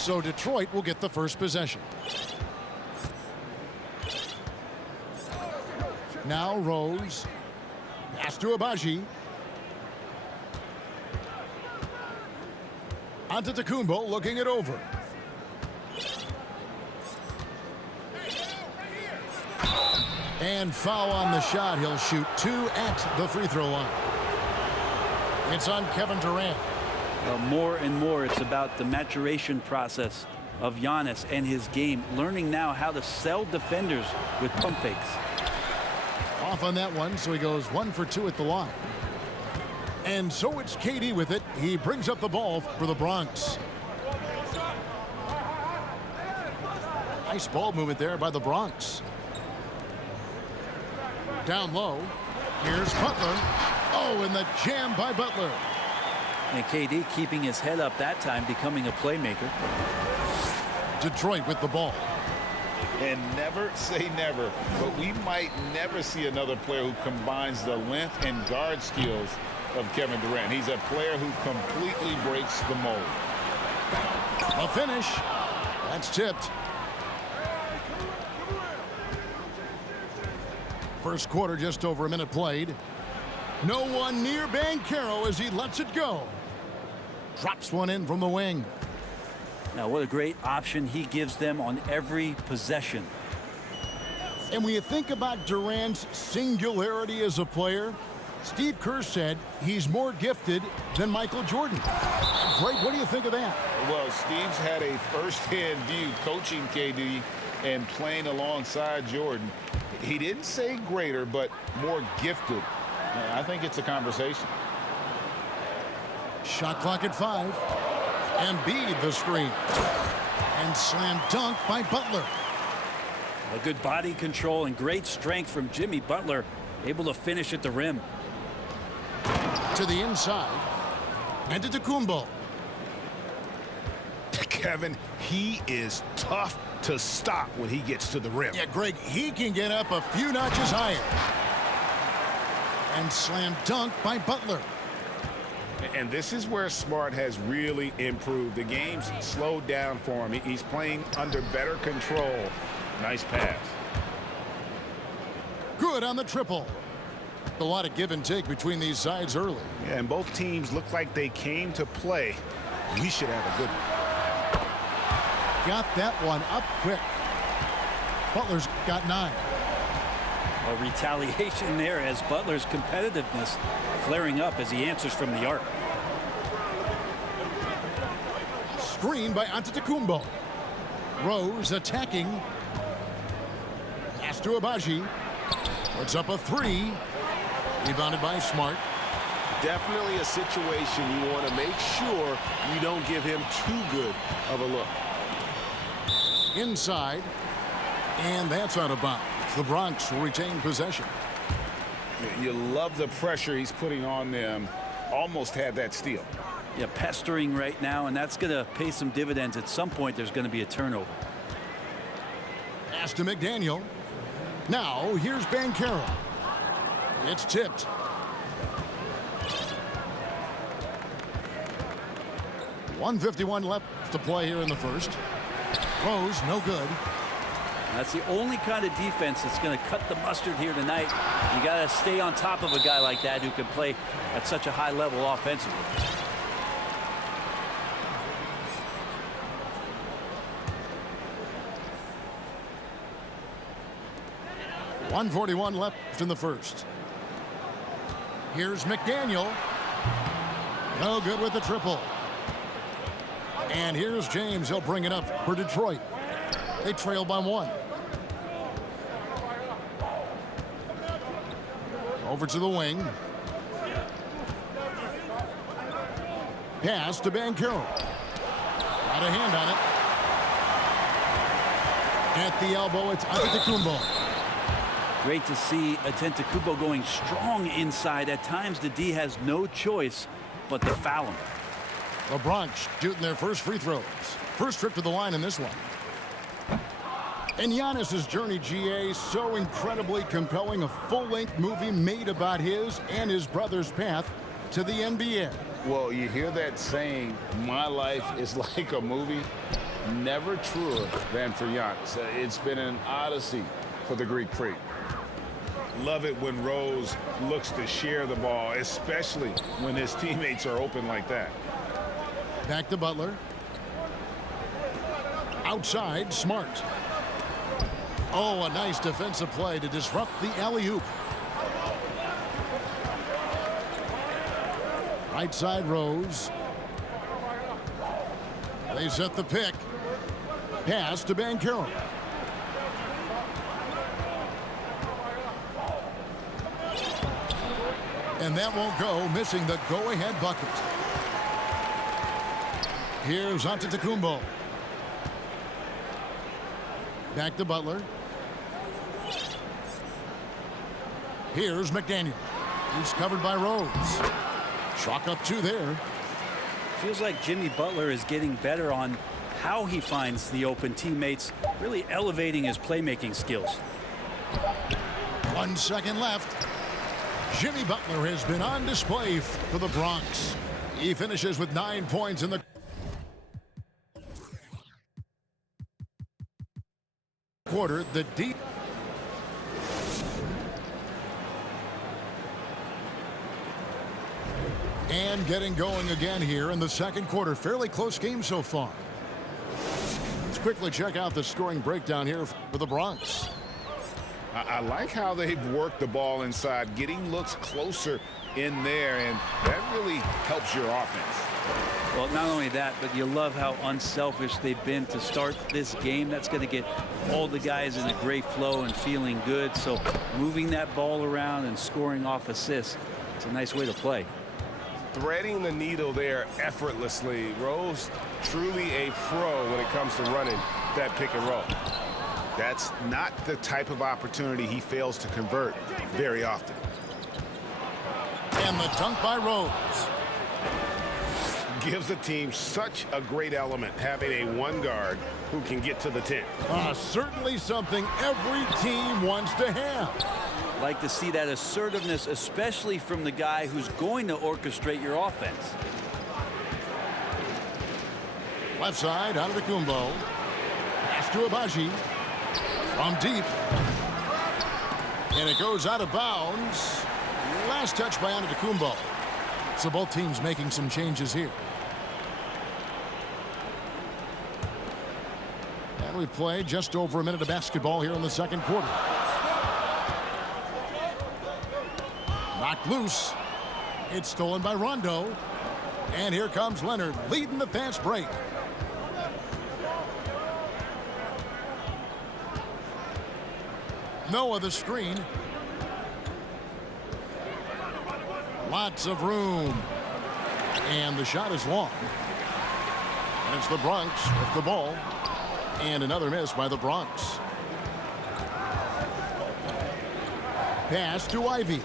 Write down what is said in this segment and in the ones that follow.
So Detroit will get the first possession. Now Rose. Pass to Agbaji. Antetokounmpo looking it over. And foul on the shot. He'll shoot 2 at the free throw line. It's on Kevin Durant. Well, more and more, it's about the maturation process of Giannis and his game, learning now how to sell defenders with pump fakes. Off on that one, so he goes 1 for 2 at the line. And so it's KD with it. He brings up the ball for the Bronx. Nice ball movement there by the Bronx. Down low. Here's Butler. Oh, and the jam by Butler. And KD keeping his head up that time, becoming a playmaker. Detroit with the ball. And never say never, but we might never see another player who combines the length and guard skills of Kevin Durant. He's a player who completely breaks the mold. A finish. That's tipped. First quarter, just over a minute played. No one near Banchero as he lets it go. Drops one in from the wing. Now, what a great option he gives them on every possession. And when you think about Durant's singularity as a player, Steve Kerr said he's more gifted than Michael Jordan. Greg, what do you think of that? Well, Steve's had a first-hand view coaching KD and playing alongside Jordan. He didn't say greater, but more gifted. I think it's a conversation. Shot clock at 5. Embiid the screen. And slam dunk by Butler. A good body control and great strength from Jimmy Butler, able to finish at the rim. To the inside. And to Antetokounmpo. Kevin, he is tough to stop when he gets to the rim. Yeah, Greg, he can get up a few notches higher. And slam dunk by Butler. And this is where Smart has really improved. The game's slowed down for him. He's playing under better control. Nice pass. Good on the triple. A lot of give and take between these sides early. Yeah, and both teams look like they came to play. We should have a good one. Got that one up quick. Butler's got 9. A retaliation there as Butler's competitiveness flaring up as he answers from the arc. Screen by Antetokounmpo. Rose attacking. Pass to Agbaji. Puts up a 3. Rebounded by Smart. Definitely a situation you want to make sure you don't give him too good of a look. Inside. And that's out of bounds. The Bronx will retain possession. You love the pressure he's putting on them. Almost had that steal. Yeah, pestering right now, and that's going to pay some dividends. At some point, there's going to be a turnover. Pass to McDaniel. Now, here's Banchero. It's tipped. .151 left to play here in the first. Rose, no good. That's the only kind of defense that's going to cut the mustard here tonight. You got to stay on top of a guy like that who can play at such a high level offensively. .141 left in the first. Here's McDaniel. No good with the triple. And here's James. He'll bring it up for Detroit. They trail by 1. Over to the wing. Pass to Banchero. Got a hand on it. At the elbow, it's Antetokounmpo. Great to see Antetokounmpo going strong inside. At times, the D has no choice but to foul him. The Bronx shooting their first free throws. First trip to the line in this one. And Giannis's journey, GA, so incredibly compelling. A full-length movie made about his and his brother's path to the NBA. Well, you hear that saying, my life is like a movie. never truer than for Giannis. It's been an odyssey for the Greek Freak. Love it when Rose looks to share the ball, especially when his teammates are open like that. Back to Butler. Outside, Smart. Oh, a nice defensive play to disrupt the alley-oop. Right side, Rose. They set the pick. Pass to Banchero. And that won't go, missing the go-ahead bucket. Here's Antetokounmpo. Back to Butler. Here's McDaniel. He's covered by Rose. Chalk up 2 there. Feels like Jimmy Butler is getting better on how he finds the open teammates, really elevating his playmaking skills. 1 second left. Jimmy Butler has been on display for the Bronx. He finishes with 9 points in the quarter. The deep. And getting going again here in the second quarter. Fairly close game so far. Let's quickly check out the scoring breakdown here for the Bronx. I like how they've worked the ball inside, getting looks closer in there, and that really helps your offense. Well, not only that, but you love how unselfish they've been to start this game. That's going to get all the guys in a great flow and feeling good. So moving that ball around and scoring off assists, it's a nice way to play. Threading the needle there effortlessly. Rose, truly a pro when it comes to running that pick and roll. That's not the type of opportunity he fails to convert very often. And the dunk by Rose. Gives a team such a great element, having a one guard who can get to the 10. Certainly something every team wants to have. Like to see that assertiveness, especially from the guy who's going to orchestrate your offense. Left side, Antetokounmpo. Pass to Abaji. From deep. And it goes out of bounds. Last touch by Antetokounmpo. So both teams making some changes here. And we've played just over a minute of basketball here in the second quarter. Knocked loose. It's stolen by Rondo. And here comes Leonard leading the fast break. Noah the screen. Lots of room. And the shot is long. And it's the Bronx with the ball. And another miss by the Bronx. Pass to Ivy.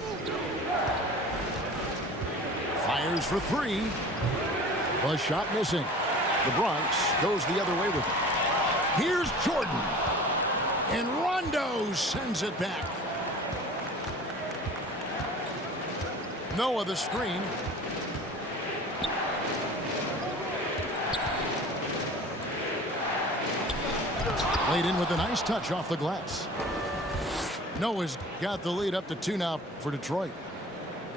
Fires for 3. The shot missing. The Bronx goes the other way with it. Here's Jordan. And Rondo sends it back. Noah the screen. Laid in with a nice touch off the glass. Noah's got the lead up to 2 now for Detroit.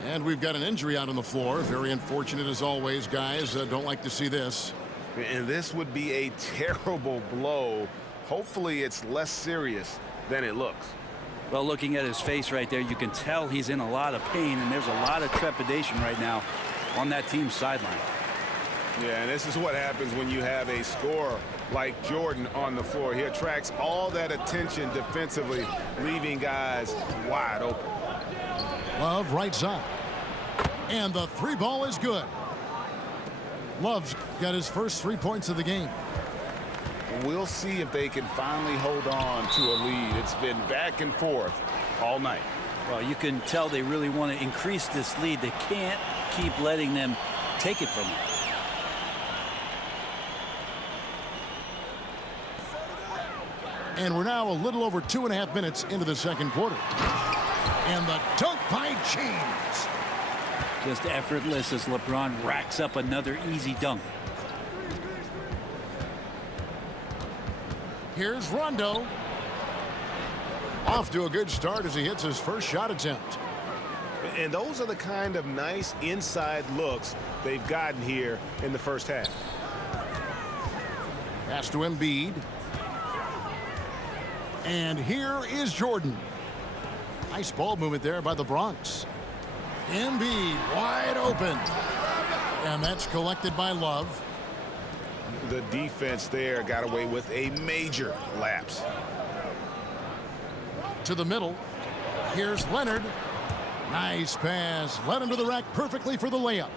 And we've got an injury out on the floor. Very unfortunate as always, guys. Don't like to see this. And this would be a terrible blow. Hopefully it's less serious than it looks. Well, looking at his face right there, you can tell he's in a lot of pain, and there's a lot of trepidation right now on that team's sideline. Yeah, and this is what happens when you have a scorer like Jordan on the floor. He attracts all that attention defensively, leaving guys wide open. Love right side. And the 3 ball is good. Love's got his first 3 points of the game. We'll see if they can finally hold on to a lead. It's been back and forth all night. Well, you can tell they really want to increase this lead. They can't keep letting them take it from them. And we're now a little over 2.5 minutes into the second quarter. And the dunk by James. Just effortless as LeBron racks up another easy dunk. Here's Rondo. Off to a good start as he hits his first shot attempt. And those are the kind of nice inside looks they've gotten here in the first half. Pass to Embiid. And here is Jordan. Nice ball movement there by the Bronx. Embiid wide open. And that's collected by Love. The defense there got away with a major lapse. To the middle. Here's Leonard. Nice pass. Led him to the rack perfectly for the layup.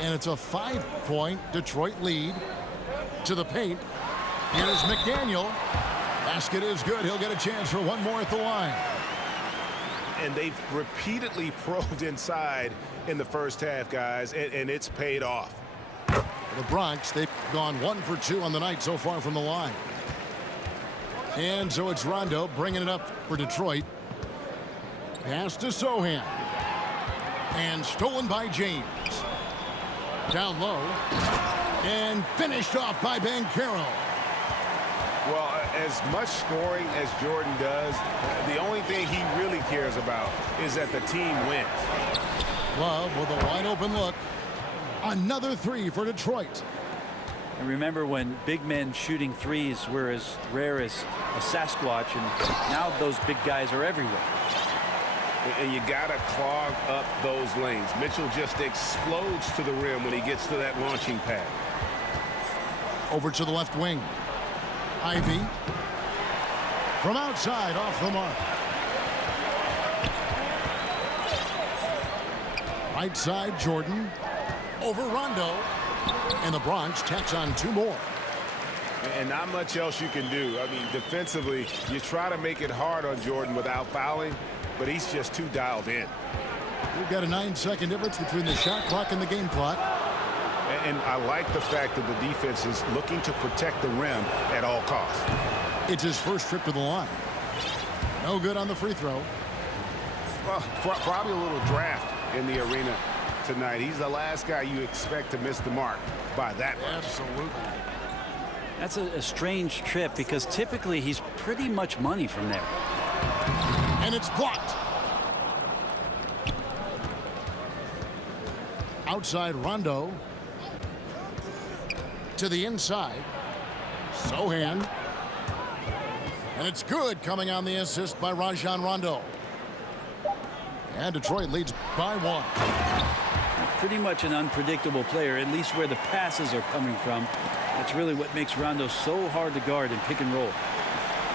And it's a 5-point Detroit lead. To the paint. Here's McDaniel. Basket is good. He'll get a chance for one more at the line. And they've repeatedly probed inside in the first half, guys, and it's paid off. The Bronx, they've gone 1 for 2 on the night so far from the line. And so it's Rondo bringing it up for Detroit. Pass to Sohan. And stolen by James. Down low. And finished off by Banchero. Well, as much scoring as Jordan does, the only thing he really cares about is that the team wins. Love with a wide open look. Another 3 for Detroit. And remember when big men shooting threes were as rare as a Sasquatch, and now those big guys are everywhere. And you got to clog up those lanes. Mitchell just explodes to the rim when he gets to that launching pad. Over to the left wing. Ivy. From outside off the mark. Right side, Jordan. Over Rondo. And the Bronx tacks on 2 more. And not much else you can do. I mean, defensively, you try to make it hard on Jordan without fouling, but he's just too dialed in. We've got a 9-second difference between the shot clock and the game clock. And I like the fact that the defense is looking to protect the rim at all costs. It's his first trip to the line. No good on the free throw. Well, probably a little draft in the arena tonight. He's the last guy you expect to miss the mark by that much. Absolutely. That's a strange trip because typically he's pretty much money from there. And it's blocked. Outside Rondo. To the inside. Sohan. And it's good, coming on the assist by Rajon Rondo. And Detroit leads by 1. Pretty much an unpredictable player, at least where the passes are coming from. That's really what makes Rondo so hard to guard in pick and roll.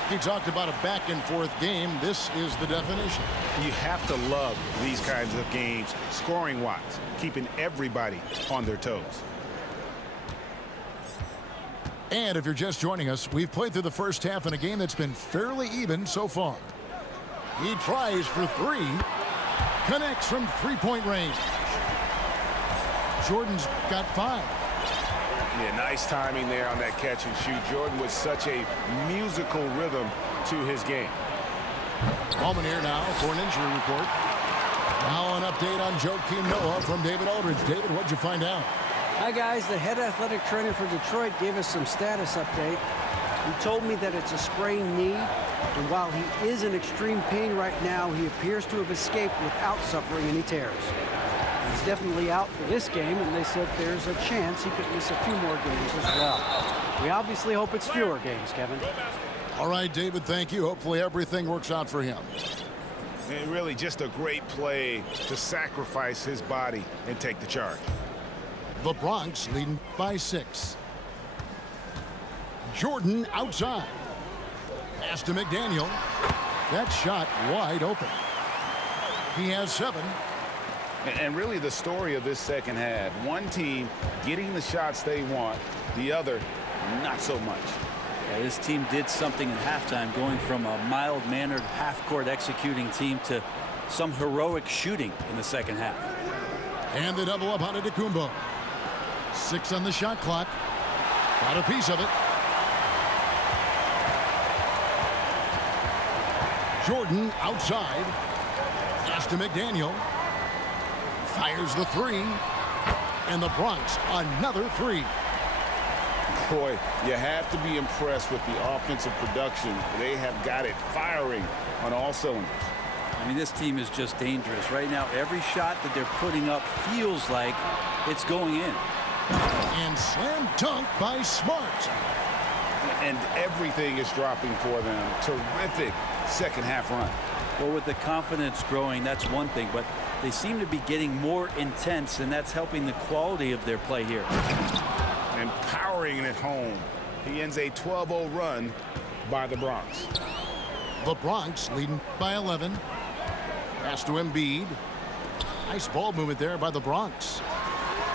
He talked about a back and forth game. This is the definition. You have to love these kinds of games, scoring-wise, keeping everybody on their toes. And if you're just joining us, we've played through the first half in a game that's been fairly even so far. He tries for 3. Connects from 3-point range. Jordan's got 5. Yeah, nice timing there on that catch and shoot. Jordan with such a musical rhythm to his game. Moment here now for an injury report. Now an update on Joakim Noah from David Aldridge. David, what'd you find out? Hi, guys. The head athletic trainer for Detroit gave us some status update. He told me that it's a sprained knee, and while he is in extreme pain right now, he appears to have escaped without suffering any tears. He's definitely out for this game, and they said there's a chance he could miss a few more games as well. We obviously hope it's fewer games, Kevin. All right, David, thank you. Hopefully everything works out for him. And really just a great play to sacrifice his body and take the charge. The Bronx leading by 6. Jordan outside. Pass to McDaniel. That shot wide open. He has 7. And really the story of this second half, one team getting the shots they want, the other not so much. Yeah, this team did something in halftime, going from a mild-mannered half-court executing team to some heroic shooting in the second half. And the double up on Antetokounmpo. 6 on the shot clock. Got a piece of it. Jordan outside. Pass to McDaniel. Fires the 3. And the Bronx another 3. Boy, you have to be impressed with the offensive production. They have got it firing on all cylinders. I mean, this team is just dangerous. Right now, every shot that they're putting up feels like it's going in. And slam dunk by Smart. And everything is dropping for them. Terrific second half run. Well, with the confidence growing, that's one thing, but they seem to be getting more intense, and that's helping the quality of their play here. And powering it home. He ends a 12-0 run by the Bronx. The Bronx leading by 11. Pass to Embiid. Nice ball movement there by the Bronx.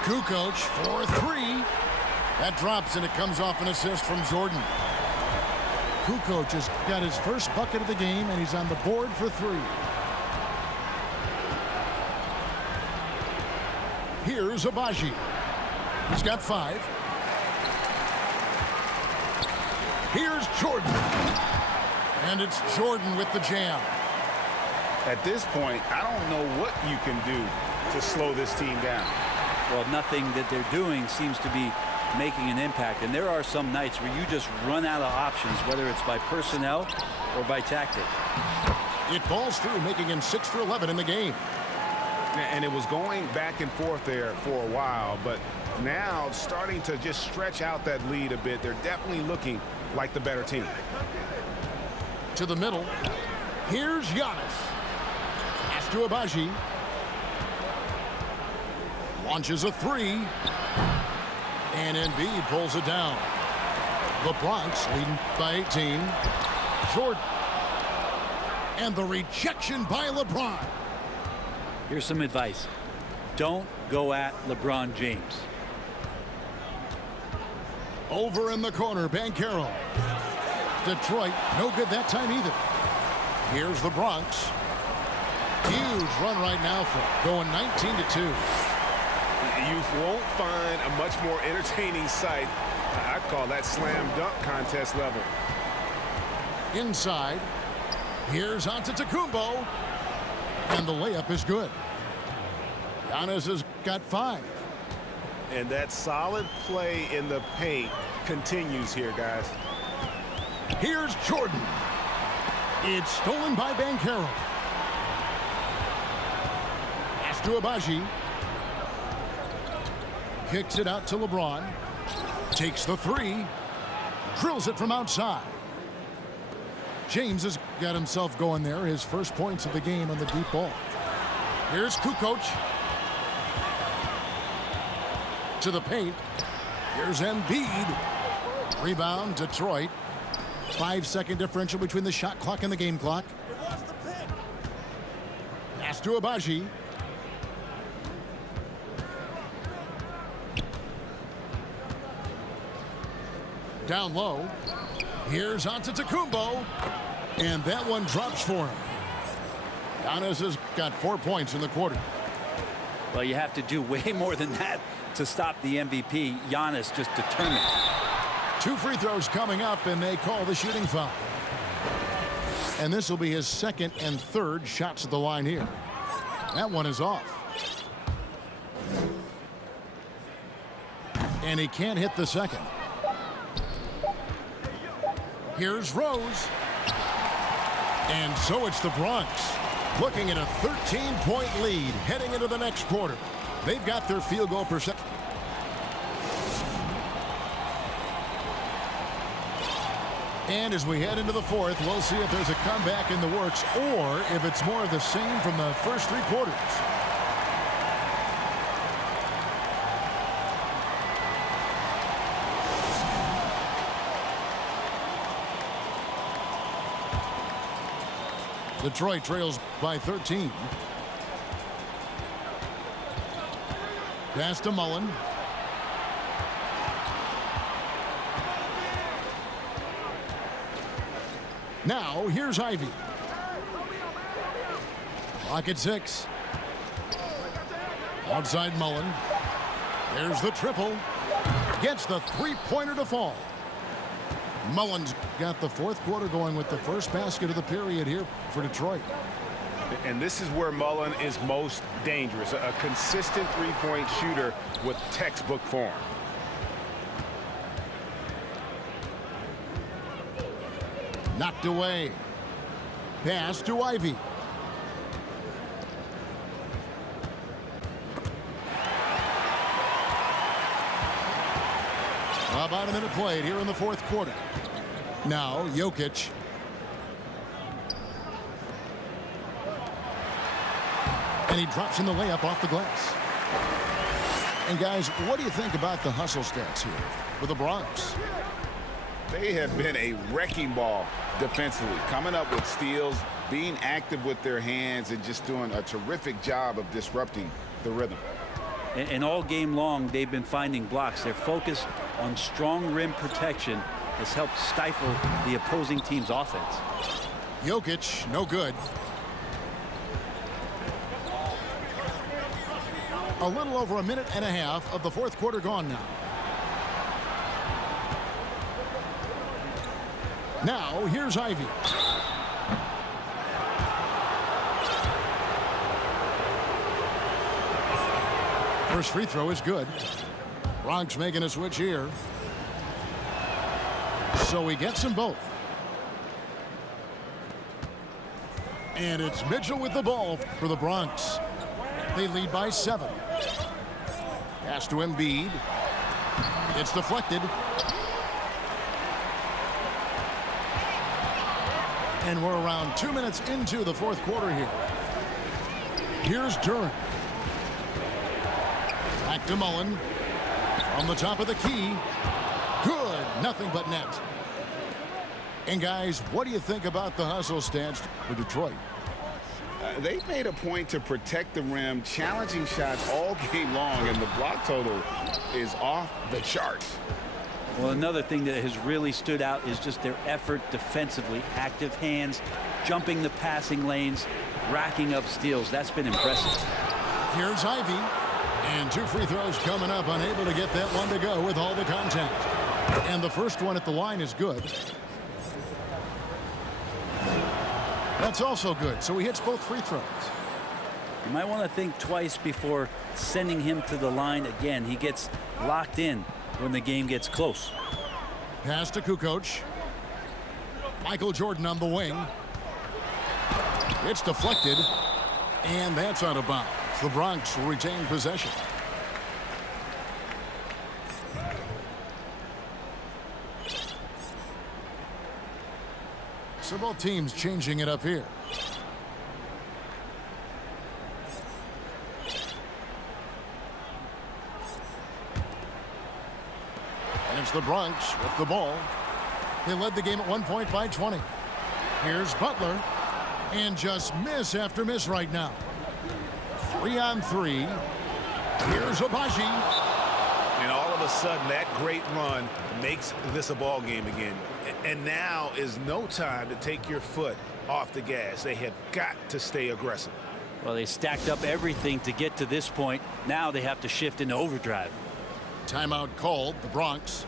cLuTchTIMe for three. That drops, and it comes off an assist from Jordan. cLuTchTIMe has got his first bucket of the game, and he's on the board for three. Here's Agbaji. He's got 5. Here's Jordan. And it's Jordan with the jam. At this point, I don't know what you can do to slow this team down. Well, nothing that they're doing seems to be making an impact. And there are some nights where you just run out of options, whether it's by personnel or by tactic. It falls through, making him 6 for 11 in the game. And it was going back and forth there for a while, but now starting to just stretch out that lead a bit. They're definitely looking like the better team. To the middle. Here's Giannis. Pass to Agbaji. Launches a 3. And Embiid pulls it down. The Bronx leading by 18. Jordan. And the rejection by LeBron. Here's some advice. Don't go at LeBron James. Over in the corner, Banchero. Detroit, no good that time either. Here's the Bronx. Huge run right now for going 19-2. You won't find a much more entertaining sight. I'd call that slam dunk contest level. Inside. Here's Antetokounmpo. And the layup is good. Gunnerz has got 5. And that solid play in the paint continues here, guys. Here's Jordan. It's stolen by Banchero. Pass to Agbaji. Kicks it out to LeBron. Takes the 3. Drills it from outside. James has got himself going there. His first points of the game on the deep ball. Here's cLuTchTIMe. To the paint. Here's Embiid. Rebound, Detroit. 5-second differential between the shot clock and the game clock. Pass to Agbaji. Down low. Here's Antetokounmpo. And that one drops for him. Gunnas has got 4 points in the quarter. Well, you have to do way more than that to stop the MVP. Giannis just determined. 2 free throws coming up, and they call the shooting foul. And this will be his second and third shots at the line here. That one is off. And he can't hit the second. Here's Rose. And so it's the Bronx looking at a 13-point lead heading into the next quarter. They've got their field goal percentage. And as we head into the fourth, we'll see if there's a comeback in the works or if it's more of the same from the first 3 quarters. Detroit trails by 13. Pass to Mullen. Now, here's Ivy. Clock at 6. Outside Mullen. There's the triple. Gets the 3-pointer to fall. Mullen's got the fourth quarter going with the first basket of the period here for Detroit. And this is where Mullen is most dangerous. A consistent 3-point shooter with textbook form. Knocked away. Pass to Ivy. About a minute played here in the fourth quarter. Now Jokic. And he drops in the layup off the glass. And guys, what do you think about the hustle stats here for the Bronx? They have been a wrecking ball defensively, coming up with steals, being active with their hands, and just doing a terrific job of disrupting the rhythm. And all game long, they've been finding blocks. Their focus on strong rim protection has helped stifle the opposing team's offense. Jokic, no good. A little over a minute and a half of the fourth quarter gone now. Now, here's Ivy. First free throw is good. Bronx making a switch here. So he gets them both. And it's Mitchell with the ball for the Bronx. They lead by 7. Pass to Embiid. It's deflected. And we're around 2 minutes into the fourth quarter here. Here's Derrick. Back to Mullen. From the top of the key. Good. Nothing but net. And guys, what do you think about the hustle stats for Detroit? They made a point to protect the rim, challenging shots all game long, and the block total is off the charts. Well, another thing that has really stood out is just their effort defensively. Active hands, jumping the passing lanes, racking up steals. That's been impressive. Here's Ivy. And 2 free throws coming up, unable to get that one to go with all the contact. And the first one at the line is good. That's also good, so he hits both free throws. You might want to think twice before sending him to the line again. He gets locked in when the game gets close. Pass to cLuTchTIMe. Michael Jordan on the wing. It's deflected, and that's out of bounds. The Bronx will retain possession. So both teams changing it up here. And it's the Bronx with the ball. They led the game at 1 point by 20. Here's Butler. And just miss after miss right now. 3 on 3. Here's Abaji. And all of a sudden, that great run makes this a ball game again. And now is no time to take your foot off the gas. They have got to stay aggressive. Well, they stacked up everything to get to this point. Now they have to shift into overdrive. Timeout called, the Bronx.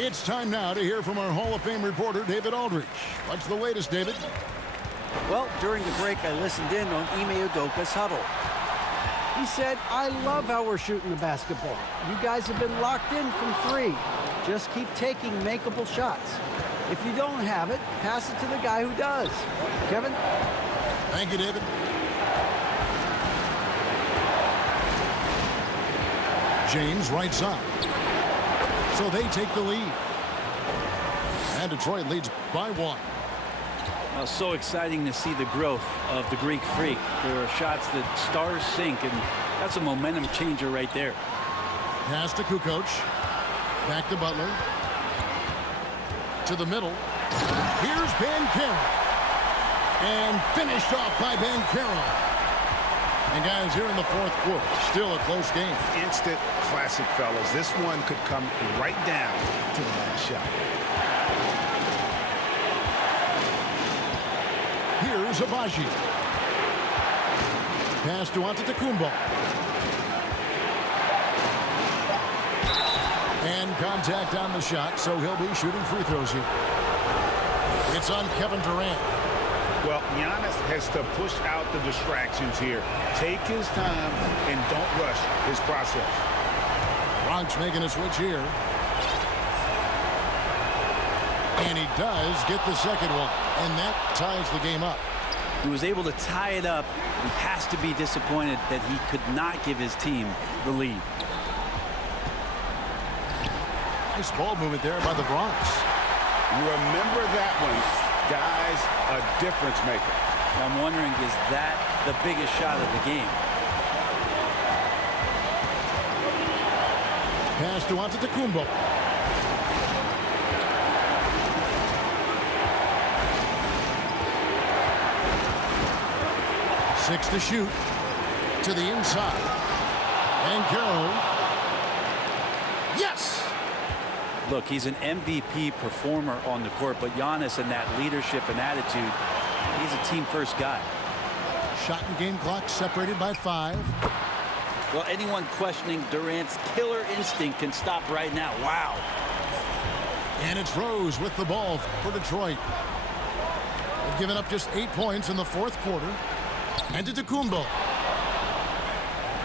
It's time now to hear from our Hall of Fame reporter, David Aldridge. What's the latest, David? Well, during the break, I listened in on Ime Udoka's huddle. He said, I love how we're shooting the basketball. You guys have been locked in from 3. Just keep taking makeable shots. If you don't have it, pass it to the guy who does. Kevin? Thank you, David. James right side. So they take the lead. And Detroit leads by 1. So exciting to see the growth of the Greek Freak. There are shots that stars sink, and that's a momentum changer right there. Pass to cLuTchTIME. Back to Butler. To the middle. Here's Banchero. And finished off by Banchero. And guys, here in the fourth quarter, still a close game. Instant classic, fellas. This one could come right down to the last shot. Here's Abaji. Pass to Antetokounmpo. And contact on the shot, so he'll be shooting free throws here. It's on Kevin Durant. Well, Giannis has to push out the distractions here. Take his time and don't rush his process. Bronx making a switch here. And he does get the second one. And that ties the game up. He was able to tie it up. He has to be disappointed that he could not give his team the lead. Nice ball movement there by the Bronx. Remember that one, guys, a difference maker. I'm wondering, is that the biggest shot of the game? Pass to Antetokounmpo. Six to shoot. To the inside. Banchero. Yes! Look, he's an MVP performer on the court, but Giannis and that leadership and attitude, he's a team-first guy. Shot and game clock separated by 5. Well, anyone questioning Durant's killer instinct can stop right now. Wow. And it's Rose with the ball for Detroit. They've given up just 8 points in the fourth quarter. Antetokounmpo.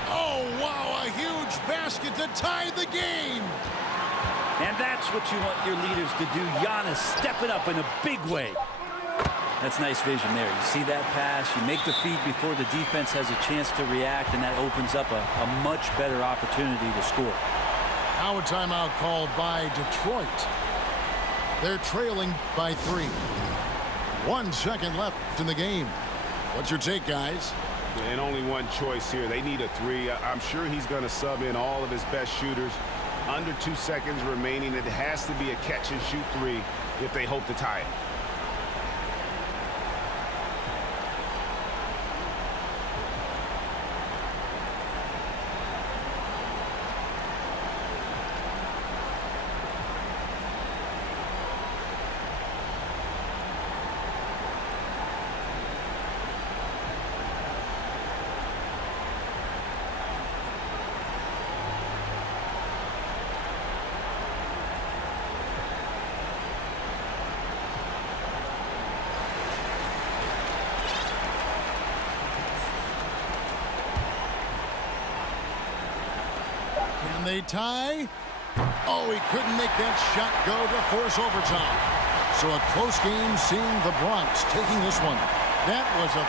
Oh, wow, a huge basket to tie the game. And that's what you want your leaders to do. Giannis stepping up in a big way. That's nice vision there. You see that pass, you make the feed before the defense has a chance to react, and that opens up a much better opportunity to score. Now a timeout called by Detroit. They're trailing by 3. 1 second left in the game. What's your take, guys? And only one choice here. They need a 3. I'm sure he's going to sub in all of his best shooters. Under 2 seconds remaining. It has to be a catch-and-shoot 3 if they hope to tie it. They tie. Oh, he couldn't make that shot go to force overtime. So a close game, seeing the Bronx taking this one. That was a